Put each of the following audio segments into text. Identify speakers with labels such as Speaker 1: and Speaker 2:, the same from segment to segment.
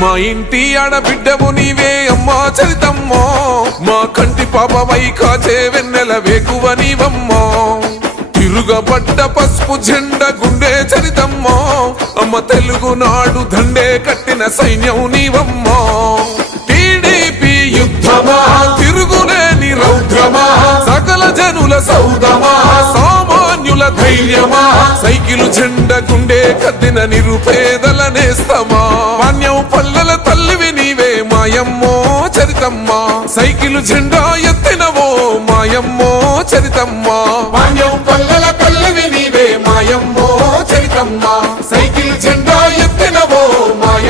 Speaker 1: మా ఇంటి ఆడబిడ్డవు నీవే అమ్మా చరితమ్మో. మా కంటి పాపమై కాచే వెన్నెల వేకువ నీవమ్మో. తిరుగబడ్డ పసుపు జెండ గుండె చరితమ్మో. అమ్మ తెలుగు నాడు దండే కట్టిన సైన్యం నీవమ్మో. టీడీపీ యుద్ధమా తిరుగులేని రౌద్రమా సకల జనుల సౌదమా సామాన్యుల ధైర్యమా సైకిలు జెండ గుండె కట్టిన నిరుపేదల నేస్తమా. చరితమ్మా. సైకిలు జెండా ఎత్తినవో మాయమ్మో చరితమ్మా. మాన్యం పల్లెల పల్లవి నీవే మాయమ్మో చరితమ్మా. సైకిల్ జెండా ఎత్తినవో మాయ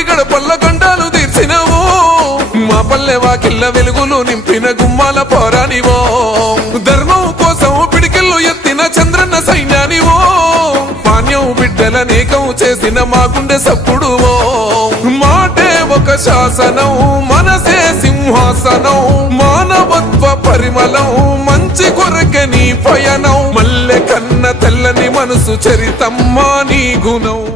Speaker 1: మా ఇంటి గడపల్ల గండాలు తీర్చినవో. మా పల్లె వాకిళ్ళ వెలుగులు నింపిన గుమ్మాల పోరానివో. ధర్మం కోసం పిడికిల్లు ఎత్తిన చంద్రన్న సైన్యానివో. మాన్యం బిడ్డల నేకం చేసిన మా గుండె సప్పుడువో. మాటే ఒక శాసనం మనసే సింహాసనం. మానవత్వ పరిమళం మంచి కొరకే నీ పయనం. మల్లె కన్న తెల్లని మనసు చరితమ్మా నీ గుణం.